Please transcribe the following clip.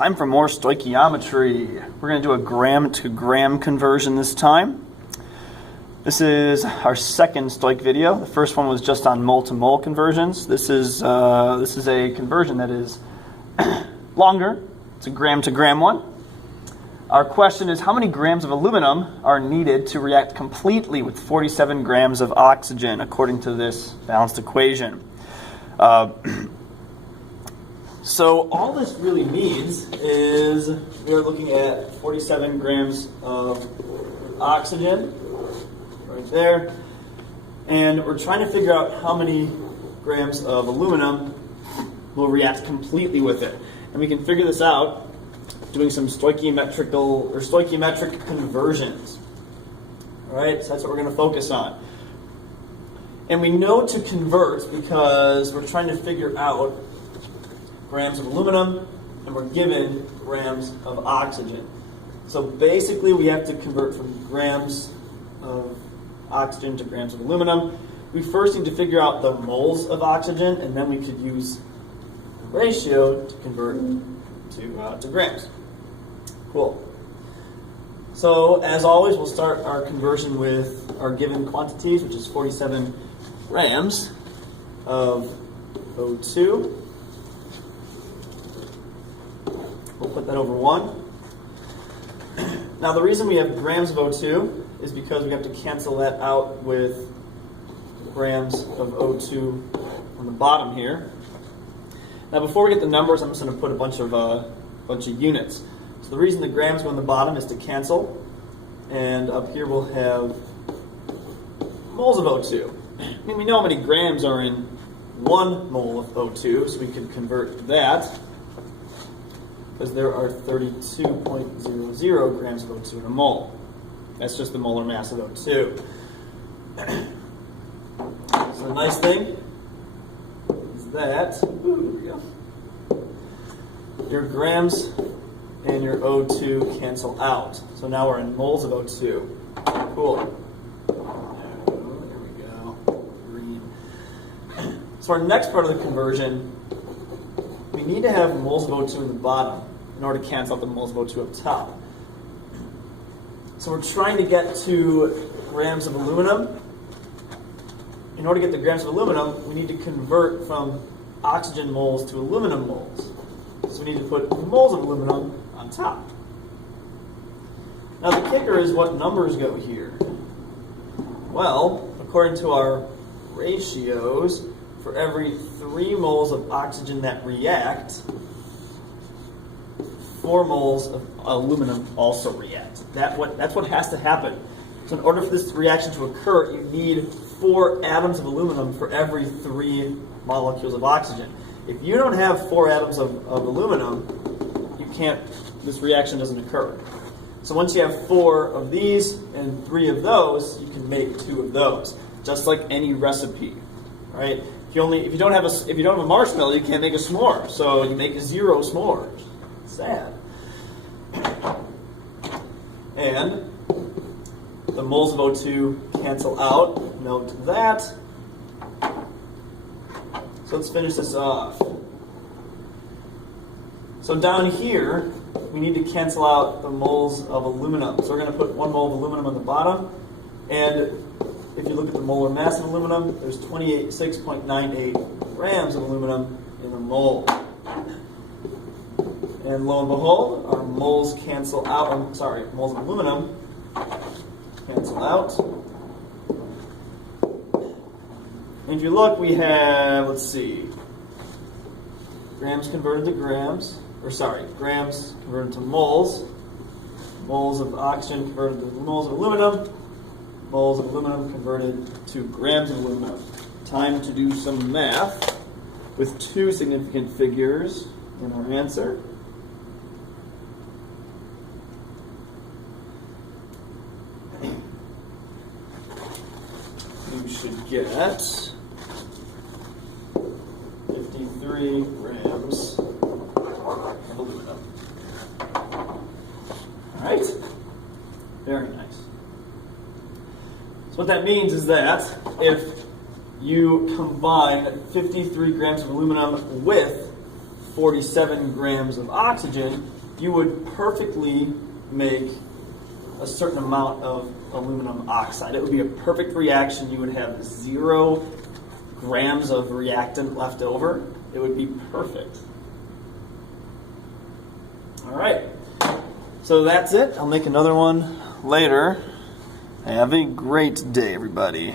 Time for more stoichiometry. We're going to do a gram to gram conversion this time. This is our second stoic video. The first one was just on mole to mole conversions. This is a conversion that is longer. It's a gram to gram one. Our question is, how many grams of aluminum are needed to react completely with 47 grams of oxygen according to this balanced equation? So all this really means is we're looking at 47 grams of oxygen right there, and we're trying to figure out how many grams of aluminum will react completely with it. And we can figure this out doing some stoichiometric conversions. All right, so that's what we're going to focus on. And we know to convert because we're trying to figure out grams of aluminum, and we're given grams of oxygen. So basically we have to convert from grams of oxygen to grams of aluminum. We first need to figure out the moles of oxygen, and then we could use the ratio to convert to grams. Cool. So as always, we'll start our conversion with our given quantities, which is 47 grams of O2. We'll put that over 1. Now the reason we have grams of O2 is because we have to cancel that out with grams of O2 on the bottom here. Now before we get the numbers, I'm just going to put a bunch of units. So the reason the grams go on the bottom is to cancel, and up here we'll have moles of O2. I mean, we know how many grams are in 1 mole of O2, so we can convert that, because there are 32.00 grams of O2 in a mole. That's just the molar mass of O2. So the nice thing is that your grams and your O2 cancel out. So now we're in moles of O2. Cool. There we go. Green. So our next part of the conversion, we need to have moles of O2 in the bottom in order to cancel out the moles of O2 up top. So we're trying to get to grams of aluminum. In order to get the grams of aluminum, we need to convert from oxygen moles to aluminum moles. So we need to put moles of aluminum on top. Now the kicker is what numbers go here. Well, according to our ratios, for every 3 moles of oxygen that react, 4 moles of aluminum also react. That's what has to happen. So in order for this reaction to occur, you need 4 atoms of aluminum for every 3 molecules of oxygen. If you don't have 4 atoms of aluminum, this reaction doesn't occur. So once you have 4 of these and 3 of those, you can make 2 of those, just like any recipe, right? If you don't have a marshmallow, you can't make a s'more. So you make 0 s'mores. Sad. And the moles of O2 cancel out. Note that. So let's finish this off. So down here, we need to cancel out the moles of aluminum. So we're going to put 1 mole of aluminum on the bottom. And if you look at the molar mass of aluminum, there's 26.98 grams of aluminum in a mole. And lo and behold, our moles cancel out. Moles of aluminum cancel out. And if you look, we have, grams converted to grams. Grams converted to moles. Moles of oxygen converted to moles of aluminum. Moles of aluminum converted to grams of aluminum. Time to do some math with 2 significant figures in our answer. You should get 53 grams of aluminum. All right, very nice. So what that means is that if you combine 53 grams of aluminum with 47 grams of oxygen, you would perfectly make a certain amount of aluminum oxide. It would be a perfect reaction. You would have 0 grams of reactant left over. It would be perfect. All right. So that's it. I'll make another one later. Have a great day, everybody.